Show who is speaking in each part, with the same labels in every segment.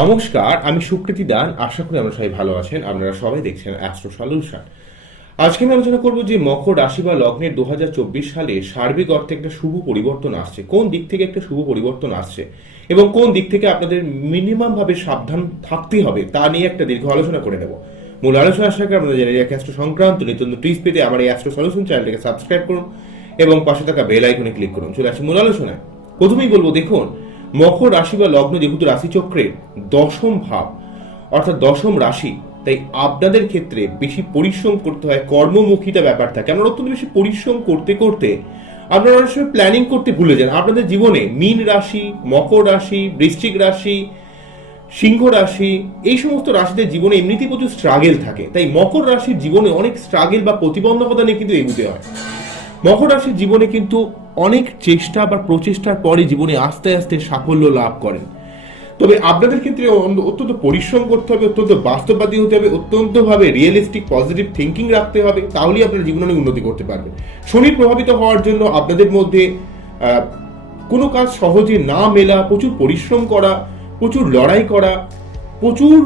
Speaker 1: নমস্কার, আমি সুকৃতি দান। আশা করি আমরা সবাই ভালো আছেন। আপনারা সবাই দেখছেন অ্যাস্ট্রো সলিউশন আজকে আমি আলোচনা করব যে মকর রাশি বা লগ্নের দু হাজার চব্বিশ সালে সার্বিক অর্থে একটা শুভ পরিবর্তন আসছে। কোন দিক থেকে একটা শুভ পরিবর্তন আসছে? এবং কোন দিক থেকে আপনাদের মিনিমাম ভাবে সাবধান থাকতে হবে, তা নিয়ে একটা দীর্ঘ আলোচনা করে নেব। মূল আলোচনা আসার আপনারা জেনে রাখি অ্যাস্ট্রো সংক্রান্ত নিত্য টিপস পেতে আমার এই অ্যাস্ট্রো সলিউশন চ্যানেলটাকে সাবস্ক্রাইব করুন এবং পাশে থাকা বেল আইকনে ক্লিক করুন। চলে আসি মূল আলোচনায়। প্রথমেই বলব, দেখুন মকর রাশি বা লগ্ন যেহেতু রাশিচক্রের দশম ভাব, অর্থাৎ দশম রাশি, তাই আপনাদের ক্ষেত্রে বেশি পরিশ্রম করতে হয়, কর্মমুখিতা ব্যাপার থাকে। আপনারা অত্যন্ত বেশি পরিশ্রম করতে করতে আপনারা অনেক সময় প্ল্যানিং করতে ভুলে যান। আপনাদের জীবনে মীন রাশি, মকর রাশি, বৃশ্চিক রাশি, সিংহ রাশি, এই সমস্ত রাশিদের জীবনে এমনিতেই প্রচুর স্ট্রাগেল থাকে। তাই মকর রাশির জীবনে অনেক স্ট্রাগেল বা প্রতিবন্ধকতা নিয়ে কিন্তু এগুতে হয়। মকর রাশির জীবনে কিন্তু অনেক চেষ্টা বা প্রচেষ্টার পরে জীবনে আস্তে আস্তে সাফল্য লাভ করেন। তবে আপনাদের ক্ষেত্রে অত্যন্ত পরিশ্রম করতে হবে, অত্যন্ত বাস্তববাদী হতে হবে, অত্যন্তভাবে রিয়েলিস্টিক পজিটিভ থিঙ্কিং রাখতে হবে, তাহলেই আপনারা জীবনে অনেক উন্নতি করতে পারবেন শনি প্রভাবিত হওয়ার জন্য আপনাদের মধ্যে কোনো কাজ সহজে না মেলা, প্রচুর পরিশ্রম করা, প্রচুর লড়াই করা, প্রচুর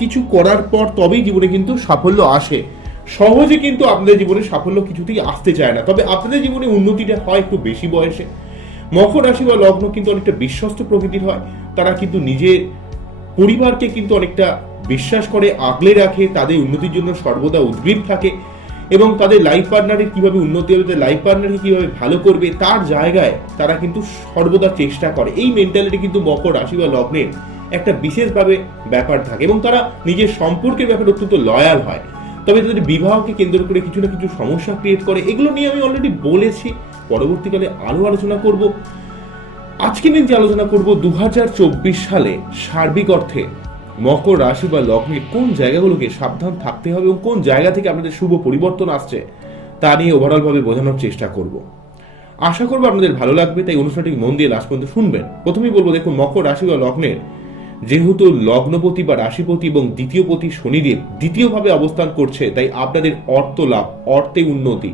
Speaker 1: কিছু করার পর তবেই জীবনে কিন্তু সাফল্য আসে। সহজে কিন্তু আপনাদের জীবনে সাফল্য কিছুতেই আসতে চায় না। তবে আপনাদের জীবনে উন্নতিটা হয় একটু বেশি বয়সে। মকর রাশি বা লগ্ন কিন্তু অনেকটা বিশ্বস্ত প্রকৃতির হয়। তারা কিন্তু নিজের পরিবারকে কিন্তু অনেকটা বিশ্বাস করে, আগলে রাখে, তাদের উন্নতির জন্য সর্বদা উদ্গ্রীব থাকে এবং তাদের লাইফ পার্টনারের কীভাবে উন্নতি হবে, তাদের লাইফ পার্টনারকে কীভাবে ভালো করবে, তার জায়গায় তারা কিন্তু সর্বদা চেষ্টা করে। এই মেন্টালিটি কিন্তু মকর রাশি বা লগ্নের একটা বিশেষভাবে ব্যাপার থাকে এবং তারা নিজের সম্পর্কের ব্যাপারে অত্যন্ত লয়াল হয়। তবে তাদের বিবাহকে কেন্দ্র করে কিছু না কিছু সমস্যা ক্রিয়েট করে, এগুলো নিয়ে আমি অলরেডি বলেছি। পরবর্তীকালে আরও আলোচনা করব। আজকে দিন যে আলোচনা করব, দুহাজার চব্বিশ সালে সার্বিক অর্থে মকর রাশি বা লগ্নের কোন জায়গাগুলোকে সাবধান থাকতে হবে এবং কোন জায়গা থেকে আপনাদের শুভ পরিবর্তন আসছে, তা নিয়ে ওভারঅল ভাবে বোঝানোর চেষ্টা করব। আশা করব আপনাদের ভালো লাগবে, তাই অনুষ্ঠানটি মন দিয়ে লাস্ট পর্যন্ত শুনবেন। প্রথমেই বলব, দেখুন, মকর রাশি বা লগ্নের যেহেতু লগ্নপতি বা রাশিপতি এবং দ্বিতীয়পতি শনিদেব দ্বিতীয়ভাবে অবস্থান করছে, তাই আপনাদের অর্থ লাভ, অর্থে উন্নতি।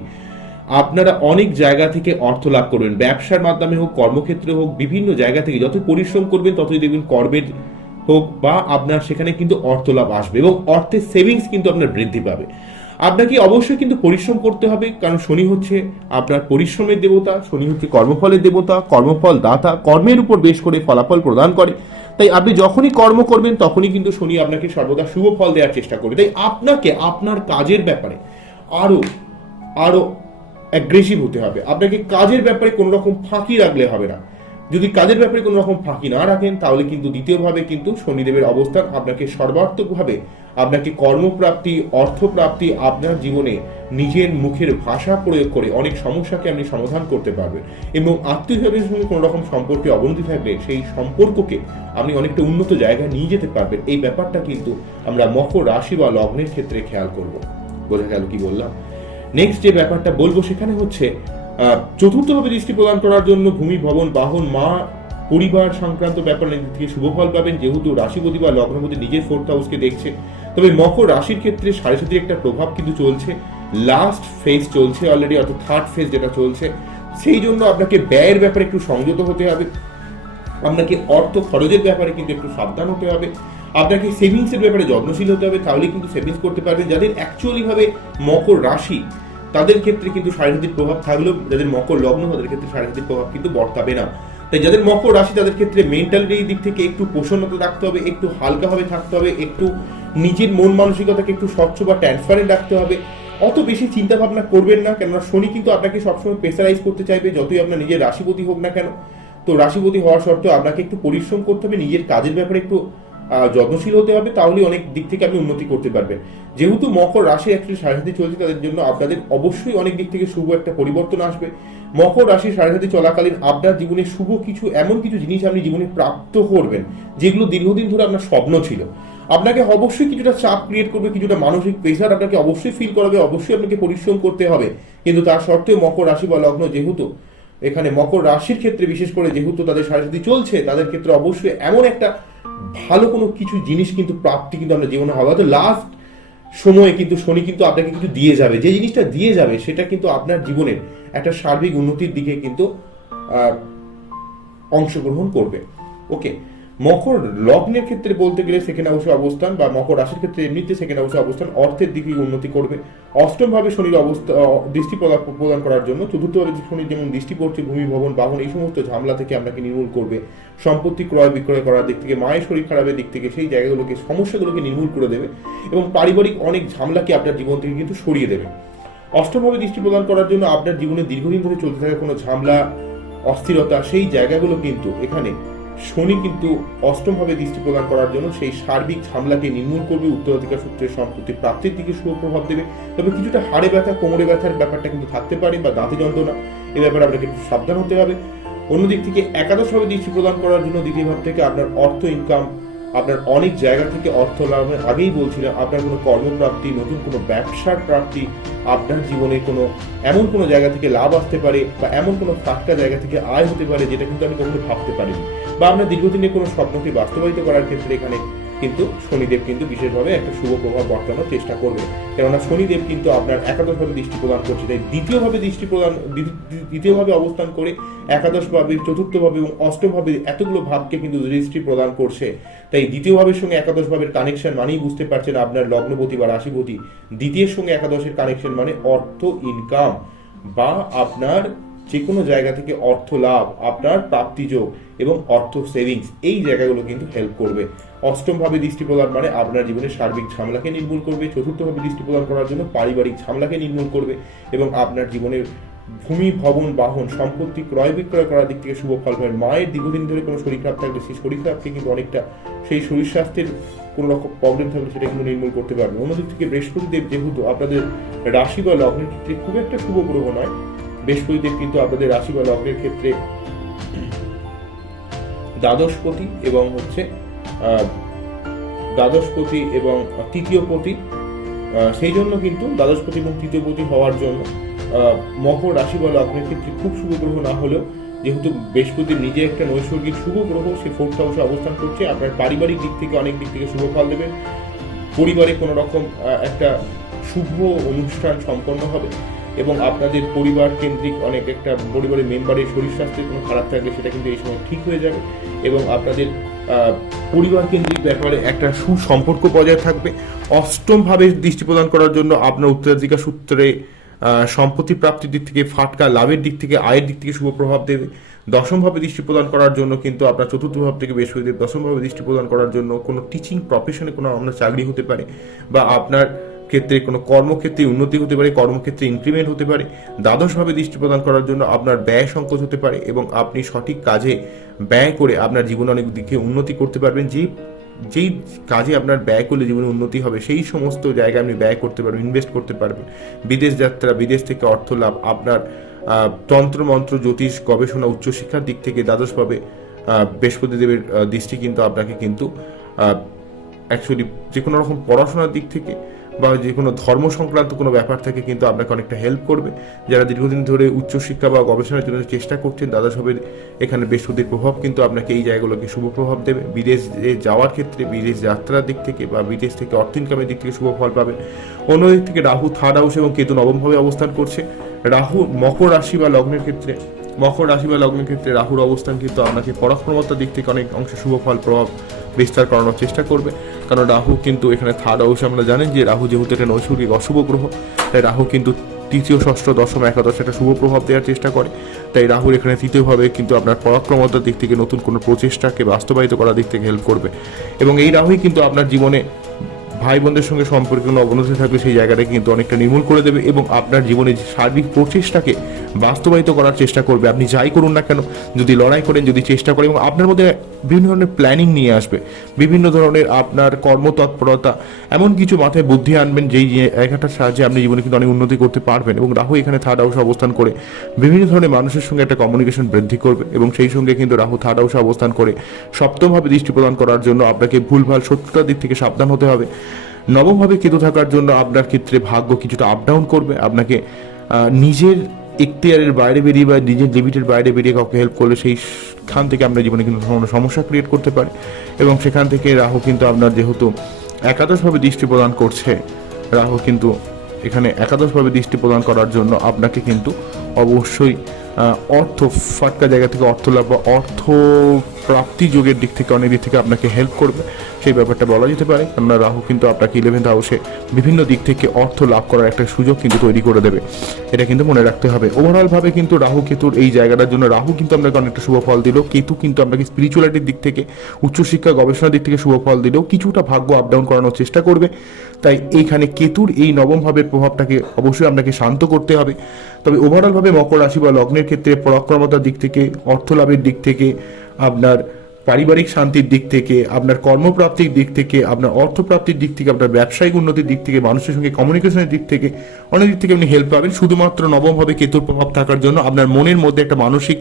Speaker 1: আপনারা অনেক জায়গা থেকে অর্থ লাভ করবেন। ব্যবসার মাধ্যমে হোক, কর্মক্ষেত্রে হোক, বিভিন্ন জায়গা থেকে যত পরিশ্রম করবেন, ততই দেখবেন কর্মের হোক বা আপনার সেখানে কিন্তু অর্থ লাভ আসবে এবং অর্থের সেভিংস কিন্তু আপনার বৃদ্ধি পাবে। আপনাকে অবশ্যই কিন্তু পরিশ্রম করতে হবে, কারণ শনি হচ্ছে আপনার পরিশ্রমের দেবতা, শনি হচ্ছে কর্মফলের দেবতা, কর্মফল দাতা, কর্মের উপর বেশ করে ফলাফল প্রদান করে। তাই আপনি যখনই কর্ম করবেন, তখনই কিন্তু শনি আপনাকে সর্বদা শুভ ফল দেওয়ার চেষ্টা করবে। তাই আপনাকে আপনার কাজের ব্যাপারে আরও আরও অ্যাগ্রেসিভ হতে হবে। আপনাকে কাজের ব্যাপারে কোনো রকম ফাঁকি রাখলে হবে না। যদি কাজের ব্যাপারে কোনো রকম ফাঁকি না রাখেন, তাহলে কিন্তু দ্বিতীয়ভাবে কিন্তু শনিদেবের অবস্থান আপনাকে সর্বাত্মকভাবে আপনাকে কর্মপ্রাপ্তি, অর্থপ্রাপ্তি, আপনার জীবনে নিজের মুখের ভাষা প্রয়োগ করে অনেক সমস্যাকে আপনি সমাধান করতে পারবেন। এবং আত্মীয়স্বজনের সঙ্গে কোনো রকম সম্পর্কে অবনতি থাকলে সেই সম্পর্ককে আপনি অনেকটা উন্নত জায়গায় নিয়ে যেতে পারবেন। এই ব্যাপারটা কিন্তু আমরা মকর রাশি বা লগ্নের ক্ষেত্রে খেয়াল করব। বোঝা গেল কি বললাম? নেক্সট যে ব্যাপারটা বলব সেখানে হচ্ছে চতুর্থভাবে দৃষ্টি প্রদান করার জন্য ভূমি, ভবন, বাহন, মা, পরিবার সংক্রান্ত ব্যাপার থেকে শুভ ফল পাবেন। যেহেতু রাশিপতি বা লগ্নপতি নিজের ফোর্থ হাউসকে দেখছে, তবে মকর রাশির ক্ষেত্রে সাড়ে সাতির একটা প্রভাব কিন্তু চলছে। লাস্ট ফেজ চলছে অলরেডি অর্থাৎ থার্ড ফেজ যেটা চলছে। সেই জন্য আপনাকে ব্যয়ের ব্যাপারে একটু সংযত হতে হবে। আপনাকে অর্থ খরচের ব্যাপারে কিন্তু একটু সাবধান হতে হবে। আপনাকে সেভিংসের ব্যাপারে যত্নশীল হতে হবে। তাহলে কিন্তু সেভিংস করতে পারবেন। যাদের অ্যাকচুয়ালিভাবে মকর রাশি তাদের ক্ষেত্রে কিন্তু শারীরিক প্রভাব থাকলেও যাদের মকর লগ্ন, তাদের ক্ষেত্রে শারীরিক প্রভাব কিন্তু বর্তাবে না। তাই যাদের মকর রাশি, তাদের ক্ষেত্রে মেন্টালিটির দিক থেকে একটু প্রসন্নতা রাখতে হবে, একটু হালকাভাবে থাকতে হবে, একটু নিজের মন মানসিকতাকে একটু স্বচ্ছ বা ট্রান্সপারেন্ট রাখতে হবে। অত বেশি চিন্তা ভাবনা করবেন না, কেননা শনি কিন্তু আপনাকে সবসময় প্রেসারাইজ করতে চাইবে, যতই আপনার নিজের রাশিপতি হোক না কেন। তো রাশিপতি হওয়ার সত্ত্বেও আপনাকে একটু পরিশ্রম করতে হবে, নিজের কাজের ব্যাপারে একটু যত্নশীল হতে হবে তাহলে অনেক দিক থেকে আপনি উন্নতি করতে পারবেন। যেহেতু মকর রাশি একটি সাড়ে চলছে, তাদের জন্য আপনাদের অবশ্যই অনেক দিক থেকে শুভ একটা পরিবর্তন আসবে। মকর রাশি সাড়ে চলাকালীন আপনার জীবনে শুভ কিছু, এমন কিছু জিনিস আপনি জীবনে প্রাপ্ত করবেন, যেগুলো দীর্ঘদিন ধরে আপনার স্বপ্ন ছিল। আপনাকে অবশ্যই কিছুটা চাপ ক্রিয়েট করবে, কিছুটা মানসিক প্রেশার আপনাকে অবশ্যই ফিল করাবে, অবশ্যই আপনাকে পরিশ্রম করতে হবে। কিন্তু তার সত্ত্বেও মকর রাশি বা লগ্ন যেহেতু, এখানে মকর রাশির ক্ষেত্রে বিশেষ করে যেহেতু তাদের সারাসাথী চলছে, তাদের ক্ষেত্রে অবশ্যই এমন একটা ভালো কোনো কিছু জিনিস কিন্তু প্রাপ্তি কিন্তু আমরা জীবনে হবে। হয়তো লাস্ট সময়ে কিন্তু শনি কিন্তু আপনাকে কিন্তু দিয়ে যাবে। যে জিনিসটা দিয়ে যাবে, সেটা কিন্তু আপনার জীবনের একটা সার্বিক উন্নতির দিকে কিন্তু অংশগ্রহণ করবে। ওকে মকর লগ্নের ক্ষেত্রে বলতে গেলে সেকেন্ড হাউসে অবস্থান বা মকর রাশির ক্ষেত্রে এমনিতে সেকেন্ড হাউসে অবস্থান অর্থের দিকে উন্নতি করবে। অষ্টম ভাবে শনির অবস্থা দৃষ্টি প্রদান- করার জন্য। চতুর্থ ভাবে শনি যেমন দৃষ্টি পড়ছে, ভূমি, ভবন, বাহন, এই সমস্ত ঝামেলা থেকে আপনাকে নির্মূল করবে। সম্পত্তি ক্রয় বিক্রয় করার দিক থেকে, মায়ের শরীর খারাপের দিক থেকে, সেই জায়গাগুলোকে, সমস্যাগুলোকে নির্মূল করে দেবে এবং পারিবারিক অনেক ঝামেলাকে আপনার জীবন থেকে কিন্তু সরিয়ে দেবে। অষ্টমভাবে দৃষ্টি প্রদান করার জন্য আপনার জীবনে দীর্ঘদিন ধরে চলতে থাকা কোনো ঝামেলা, অস্থিরতা, সেই জায়গাগুলো কিন্তু এখানে শনি কিন্তু অষ্টমভাবে দৃষ্টি প্রদান করার জন্য সেই সার্বিক ঝামলাকে নির্মূল করবে, উত্তরাধিকার সূত্রে সম্পত্তি প্রাপ্তির দিকে শুভ প্রভাব দেবে। তবে কিছুটা হাড়ে ব্যথা, কোমরে ব্যথার ব্যাপারটা কিন্তু থাকতে পারে বা দাঁতে যন্ত্রণা, এ ব্যাপারে আপনাকে একটু সাবধান হতে হবে। অন্যদিক থেকে একাদশভাবে দৃষ্টি প্রদান করার জন্য দ্বিতীয় ভাব থেকে আপনার অর্থ ইনকাম আপনার অনেক জায়গা থেকে অর্থ লাভের আগেই বলছিলাম, আপনার কোনো কর্মপ্রাপ্তি, নতুন কোনো ব্যবসার প্রাপ্তি, আপনার জীবনে কোনো, এমন কোনো জায়গা থেকে লাভ আসতে পারে বা এমন কোনো ফাটকা জায়গা থেকে আয় হতে পারে যেটা কিন্তু আমি কখনো ভাবতে পারিনি। বা আপনার দীর্ঘদিনের কোনো স্বপ্নকে বাস্তবায়িত করার ক্ষেত্রে এখানে কিন্তু শনিদেব কিন্তু বিশেষভাবে একটা শুভ প্রভাব বর্তানোর চেষ্টা করবে। কেননা শনিদেব কিন্তু আপনার একাদশভাবে দৃষ্টি প্রদান করছে, তাই দ্বিতীয়ভাবে দৃষ্টি প্রদান, দ্বি- দ্বি- দ্বিতীয়ভাবে অবস্থান করে একাদশভাবে, চতুর্থভাবে এবং অষ্টমভাবে এতগুলো ভাবকে কিন্তু দৃষ্টি প্রদান করছে। তাই দ্বিতীয় ভাবের সঙ্গে একাদশ ভাবের কানেকশন মানেই বুঝতে পারছেন আপনার লগ্নপতি বা রাশিপতি। দ্বিতীয়ের সঙ্গে একাদশের কানেকশন মানে অর্থ ইনকাম বা আপনার যে কোনো জায়গা থেকে অর্থ লাভ, আপনার প্রাপ্তিযোগ এবং অর্থ সেভিংস এই জায়গাগুলো কিন্তু হেল্প করবে। অষ্টম ভাবে দৃষ্টি প্রদান মানে আপনার জীবনের সার্বিক ঝামেলাকে নির্মূল করবে চতুর্থ ভাবে দৃষ্টি প্রদান করার জন্য পারিবারিক ঝামেলাকে নির্মূল করবে এবং আপনার জীবনের ভূমি, ভবন, বাহন, সম্পত্তি ক্রয় বিক্রয় করার দিক থেকে শুভ ফল পাবেন মায়ের দীর্ঘদিন ধরে কোনো শরীর খারাপ থাকলে সেই শরীর খারাপকে কিন্তু অনেকটা সেই শরীর স্বাস্থ্যের কোনো রকম প্রবলেম থাকলে সেটা কিন্তু নির্মূল করতে পারবে। অন্যদিক থেকে বৃহস্পতিদেব যেহেতু আপনাদের রাশি বা লগ্নের ক্ষেত্রে খুব একটা শুভ গ্রহ নয়, বৃহস্পতিদেব কিন্তু আপনাদের রাশি বা লগ্নের ক্ষেত্রে দ্বাদশপতি এবং হচ্ছে দ্বাদশপতি এবং তৃতীয়পতি আহ, সেই জন্য কিন্তু দ্বাদশপতি এবং তৃতীয়পতি হওয়ার জন্য মকর রাশি বা লগ্নের ক্ষেত্রে খুব শুভ গ্রহ না হলেও যেহেতু বৃহস্পতি নিজে একটা নৈসর্গিক শুভ গ্রহ সে ফোর্থ হাউসে অবস্থান করছে আপনার পারিবারিক দিক থেকে অনেক দিক থেকে শুভ ফল দেবে। পরিবারে কোনো রকম একটা শুভ অনুষ্ঠান সম্পন্ন হবে। এবং আপনাদের পরিবার কেন্দ্রিক অনেক একটা পরিবারের মেম্বারের শরীর স্বাস্থ্যের কোনো খারাপ থাকলে সেটা কিন্তু এই সময় ঠিক হয়ে যাবে এবং আপনাদের পরিবার কেন্দ্রিক ব্যাপারে একটা সুসম্পর্ক বজায় থাকবে। অষ্টমভাবে দৃষ্টি প্রদান করার জন্য আপনার উত্তরাধিকার সূত্রে সম্পত্তি প্রাপ্তির দিক থেকে ফাটকা, লাভের দিক থেকে, আয়ের দিক থেকে শুভ প্রভাব দেবে। দশমভাবে দৃষ্টি প্রদান করার জন্য কিন্তু আপনার চতুর্থ ভাব থেকে বৃহস্পতিদেব দশমভাবে দৃষ্টি প্রদান করার জন্য কোনো টিচিং প্রফেশনে কোনো আপনার চাকরি হতে পারে বা আপনার ক্ষেত্রে কোনো কর্মক্ষেত্রে উন্নতি হতে পারে, কর্মক্ষেত্রে ইনক্রিমেন্ট হতে পারে, দ্বাদশভাবে দৃষ্টি প্রদান করার জন্য আপনার ব্যয় সংকোচ হতে পারে এবং আপনি সঠিক কাজে ব্যয় করে আপনার জীবনে অনেক দিকে উন্নতি করতে পারবেন। যে যেই কাজে আপনার ব্যয় করলে জীবনে উন্নতি হবে, সেই সমস্ত জায়গায় আপনি ব্যয় করতে পারবেন ইনভেস্ট করতে পারবেন। বিদেশ যাত্রা, বিদেশ থেকে অর্থ লাভ, আপনার তন্ত্রমন্ত্র, জ্যোতিষ, গবেষণা উচ্চশিক্ষার দিক থেকে দ্বাদশভাবে বৃহস্পতিদেবের দৃষ্টি কিন্তু আপনাকে কিন্তু অ্যাকচুয়ালি যে কোনো রকম পড়াশোনার দিক থেকে বা যে কোনো ধর্ম সংক্রান্ত কোনো ব্যাপার থেকে কিন্তু আপনাকে অনেকটা হেল্প করবে। যারা দীর্ঘদিন ধরে উচ্চশিক্ষা বা গবেষণার জন্য চেষ্টা করছেন দ্বাদশভাবে এখানে বৃহস্পতির প্রভাব কিন্তু আপনাকে এই জায়গাগুলোকে শুভ প্রভাব দেবে। বিদেশ যাওয়ার ক্ষেত্রে, বিদেশ যাত্রার দিক থেকে বা বিদেশ থেকে অর্থ ইনকামের দিক থেকে শুভ ফল পাবে অন্যদিক থেকে রাহু, থার্ড হাউস এবং কেতু নবমভাবে অবস্থান করছে। রাহু, মকর রাশি বা লগ্নের ক্ষেত্রে, মকর রাশি বা লগ্নের ক্ষেত্রে রাহুর অবস্থান কিন্তু আপনাকে পরাক্রমতার দিক থেকে অনেক অংশে শুভ ফল, প্রভাব বিস্তার করানোর চেষ্টা করবে। কারণ রাহু কিন্তু এখানে থার্ড হাউসে আমরা জানেন যে রাহু যেহেতু একটা নৈসর্গিক অশুভ গ্রহ, তাই রাহু কিন্তু তৃতীয়, ষষ্ঠ, দশম, একাদশ একটা শুভ প্রভাব দেওয়ার চেষ্টা করে। তাই রাহুর এখানে তৃতীয়ভাবে কিন্তু আপনার পরাক্রমতার দিক থেকে নতুন কোনো প্রচেষ্টাকে বাস্তবায়িত করার দিক থেকে হেল্প করবে। এবং এই রাহুই কিন্তু আপনার জীবনে ভাই বোনদের সঙ্গে সম্পর্কে কোনো অবনতি থাকলে সেই জায়গাটা কিন্তু অনেকটা নির্মূল করে দেবে এবং আপনার জীবনে যে সার্বিক প্রচেষ্টাকে বাস্তবায়িত করার চেষ্টা করবে। আপনি যাই করুন না কেন, যদি লড়াই করেন, যদি চেষ্টা করেন এবং আপনার মধ্যে বিভিন্ন ধরনের প্ল্যানিং নিয়ে আসবে। বিভিন্ন ধরনের আপনার কর্মতৎপরতা, এমন কিছু মাথায় বুদ্ধি আনবেন যেই জায়গাটার সাহায্যে আপনি জীবনে কিন্তু অনেক উন্নতি করতে পারবেন এবং রাহু এখানে থার্ড হাউসে অবস্থান করে বিভিন্ন ধরনের মানুষের সঙ্গে একটা কমিউনিকেশন বৃদ্ধি করবে এবং সেই সঙ্গে কিন্তু রাহু থার্ড হাউসে অবস্থান করে সপ্তমভাবে দৃষ্টি প্রদান করার জন্য আপনাকে ভুলভাল শত্রুতার দিক থেকে সাবধান হতে হবে। নবমভাবে কেতু থাকার জন্য আপনার ক্ষেত্রে ভাগ্য কিছুটা আপ ডাউন করবে। আপনাকে নিজের এখতিয়ারের বাইরে বেরিয়ে বা নিজের লিমিটের বাইরে বেরিয়ে কাউকে হেল্প করলে সেই খান থেকে আপনার জীবনে কিন্তু কোনো সমস্যা ক্রিয়েট করতে পারে। এবং সেখান থেকে রাহু কিন্তু আপনার যেহেতু একাদশভাবে দৃষ্টি প্রদান করছে, রাহু কিন্তু এখানে একাদশভাবে দৃষ্টি প্রদান করার জন্য আপনাকে কিন্তু অবশ্যই অর্থ ফাটকা জায়গা থেকে অর্থ লাভ বা অর্থ
Speaker 2: প্রাপ্তি যোগের দিক থেকে, অনেক দিক থেকে আপনাকে হেল্প করবে। সেই ব্যাপারটা বলা যেতে পারে। কেননা রাহু কিন্তু আপনাকে ইলেভেন্থ হাউসে বিভিন্ন দিক থেকে অর্থ লাভ করার একটা সুযোগ কিন্তু তৈরি করে দেবে। এটা কিন্তু মনে রাখতে হবে। ওভারঅলভাবে কিন্তু রাহু কেতুর এই জায়গাটার জন্য রাহু কিন্তু আপনাকে অনেকটা শুভ ফল দিল। কেতু কিন্তু আপনাকে স্পিরিচুয়ালিটির দিক থেকে, উচ্চশিক্ষা, গবেষণার দিক থেকে শুভ ফল দিলেও কিছুটা ভাগ্য আপ ডাউন করানোর চেষ্টা করবে। তাই এইখানে কেতুর এই নবম ভাবের প্রভাবটাকে অবশ্যই আপনাকে শান্ত করতে হবে। তবে ওভারঅলভাবে মকর রাশি বা লগ্নের ক্ষেত্রে পরাক্রমতার দিক থেকে, অর্থ লাভের দিক থেকে আপনার পারিবারিক শান্তির দিক থেকে, আপনার কর্মপ্রাপ্তির দিক থেকে, আপনার অর্থপ্রাপ্তির দিক থেকে, আপনার ব্যবসায়িক উন্নতির দিক থেকে, মানুষের সঙ্গে কমিউনিকেশনের দিক থেকে, অনেক দিক থেকে আপনি হেল্প পাবেন। শুধুমাত্র নবমভাবে কেতুর প্রভাব থাকার জন্য আপনার মনের মধ্যে একটা মানসিক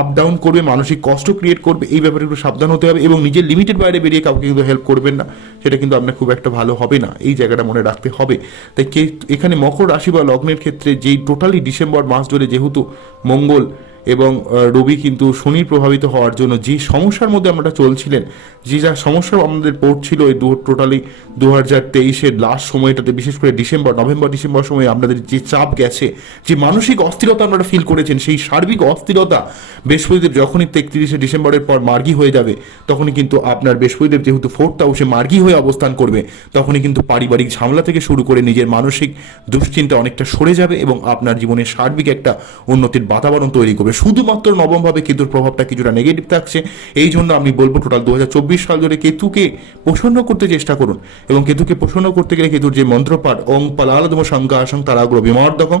Speaker 2: আপ ডাউন করবে, মানসিক কষ্ট ক্রিয়েট করবে, এই ব্যাপারে একটু সাবধান হতে হবে এবং নিজের লিমিটেড বাইরে বেরিয়ে কাউকে কিন্তু হেল্প করবেন না। সেটা কিন্তু আপনার খুব একটা ভালো হবে না। এই জায়গাটা মনে রাখতে হবে। তাই কে এখানে মকর রাশি বা লগ্নের ক্ষেত্রে যেই টোটালি ডিসেম্বর মাস ধরে যেহেতু মঙ্গল এবং রবি কিন্তু শনির প্রভাবিত হওয়ার জন্য যে সমস্যার মধ্যে আমরা চলছিলেন, যে যা সমস্যা আমাদের পড়ছিল এই দু টোটালি দু হাজার তেইশের লাস্ট সময়টাতে, বিশেষ করে ডিসেম্বর, নভেম্বর, ডিসেম্বর সময় আপনাদের যে চাপ গেছে, যে মানসিক অস্থিরতা আপনারা ফিল করেছেন, সেই সার্বিক অস্থিরতা বৃহস্পতিদেব যখনই তেত্রিশে ডিসেম্বরের পর মার্গি হয়ে যাবে, তখনই কিন্তু আপনার বৃহস্পতিদেব যেহেতু ফোর্থ হাউসে মার্গি হয়ে অবস্থান করবে, তখনই কিন্তু পারিবারিক ঝামেলা থেকে শুরু করে নিজের মানসিক দুশ্চিন্তা অনেকটা সরে যাবে এবং আপনার জীবনে সার্বিক একটা উন্নতির বাতাবরণ তৈরি করবে। শুধুমাত্র নবমভাবে কেতুর প্রভাবটা কিছুটা নেগেটিভ থাকছে। এই জন্য আমি বলব টোটাল দুহাজার চব্বিশ সাল ধরে কেতুকে প্রসন্ন করতে চেষ্টা করুন এবং কেতুকে প্রসন্ন করতে গেলে কেতুর যে মন্ত্রপাঠ, ওং পালালদম পলালদম আসং তারাগ্র বিমর্দকং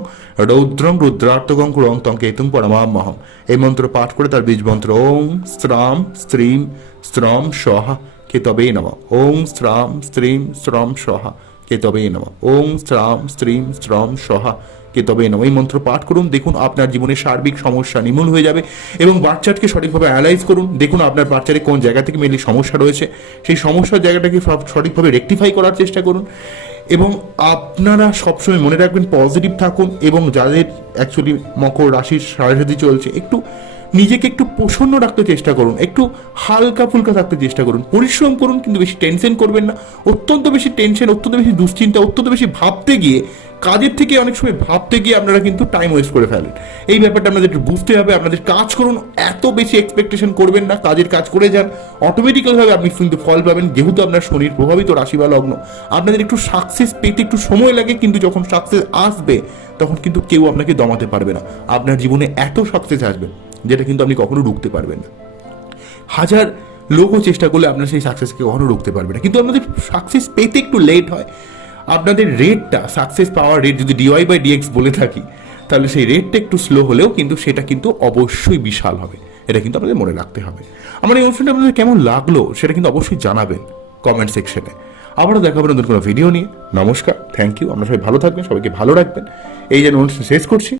Speaker 2: রৌদ্রম রুদ্রার্তকং কুরং তং কেতুং পরমামহম এই মন্ত্র পাঠ করে তার বীজ মন্ত্র, ওং স্ত্রাম স্ত্রীম স্ত্রম সহা কেতবেই নম। ওং স্ত্রাম স্ত্রীম স্ত্রম সহা কেতবেই নম। ওং স্ত্রাম স্ত্রীম স্ত্রম সহা কেতবে নম এই মন্ত্র পাঠ করুন, দেখুন আপনার জীবনে সার্বিক সমস্যা নির্মূল হয়ে যাবে এবং বাচ্চাটিকে সঠিকভাবে অ্যানালাইজ করুন, দেখুন আপনার বাচ্চারে কোন জায়গা থেকে মেনলি সমস্যা রয়েছে। সেই সমস্যার জায়গাটাকে সঠিকভাবে রেকটিফাই করার চেষ্টা করুন এবং আপনারা সবসময় মনে রাখবেন পজিটিভ থাকুন এবং যাদের অ্যাকচুয়ালি মকর রাশির সারাসাথী চলছে, একটু নিজেকে একটু প্রসন্ন রাখতে চেষ্টা করুন, একটু হালকা ফুলকা থাকতে চেষ্টা করুন। পরিশ্রম করুন, কিন্তু বেশি টেনশন করবেন না। অত্যন্ত বেশি টেনশন, অত্যন্ত বেশি দুশ্চিন্তা, অত্যন্ত বেশি ভাবতে গিয়ে, কাজের থেকে অনেক সময় ভাবতে গিয়ে আপনারা কিন্তু টাইম ওয়েস্ট করে ফেলেন। এই ব্যাপারটা আপনাদের একটু বুঝতে হবে, আপনাদের কাজ করুন, এত বেশি এক্সপেকটেশন করবেন না, কাজের কাজ করে যান। অটোমেটিক্যালভাবে আপনি কিন্তু ফল পাবেন, যেহেতু আপনার শনির প্রভাবিত রাশি বা লগ্ন। আপনাদের একটু সাকসেস পেতে একটু সময় লাগে, কিন্তু যখন সাকসেস আসবে, তখন কিন্তু কেউ আপনাকে দমাতে পারবে না। আপনার জীবনে এত সাকসেস আসবে। যেটা কিন্তু আপনি কখনো রুখতে পারবেন না। হাজার লোকও চেষ্টা করলে আপনার সেই সাকসেসকে কখনো রুখতে পারবে না। কিন্তু আপনাদের সাকসেস পেতে একটু লেট হয়। আপনাদের রেটটা সাকসেস পাওয়ার রেট যদি ডিওয়াই বাই ডিএক্স বলে থাকি, তাহলে সেই রেটটা একটু স্লো হলেও কিন্তু সেটা কিন্তু অবশ্যই বিশাল হবে। এটা কিন্তু আপনাদের মনে রাখতে হবে। আমার এই অনুষ্ঠানটা আপনাদের কেমন লাগল সেটা কিন্তু অবশ্যই জানাবেন কমেন্ট সেকশনে আবারও দেখা হবে নতুন কোনো ভিডিও নিয়ে। নমস্কার থ্যাংক ইউ আমরা সবাই ভালো থাকবেন, সবাইকে ভালো রাখবেন। এই যেন অনুষ্ঠান শেষ করছি।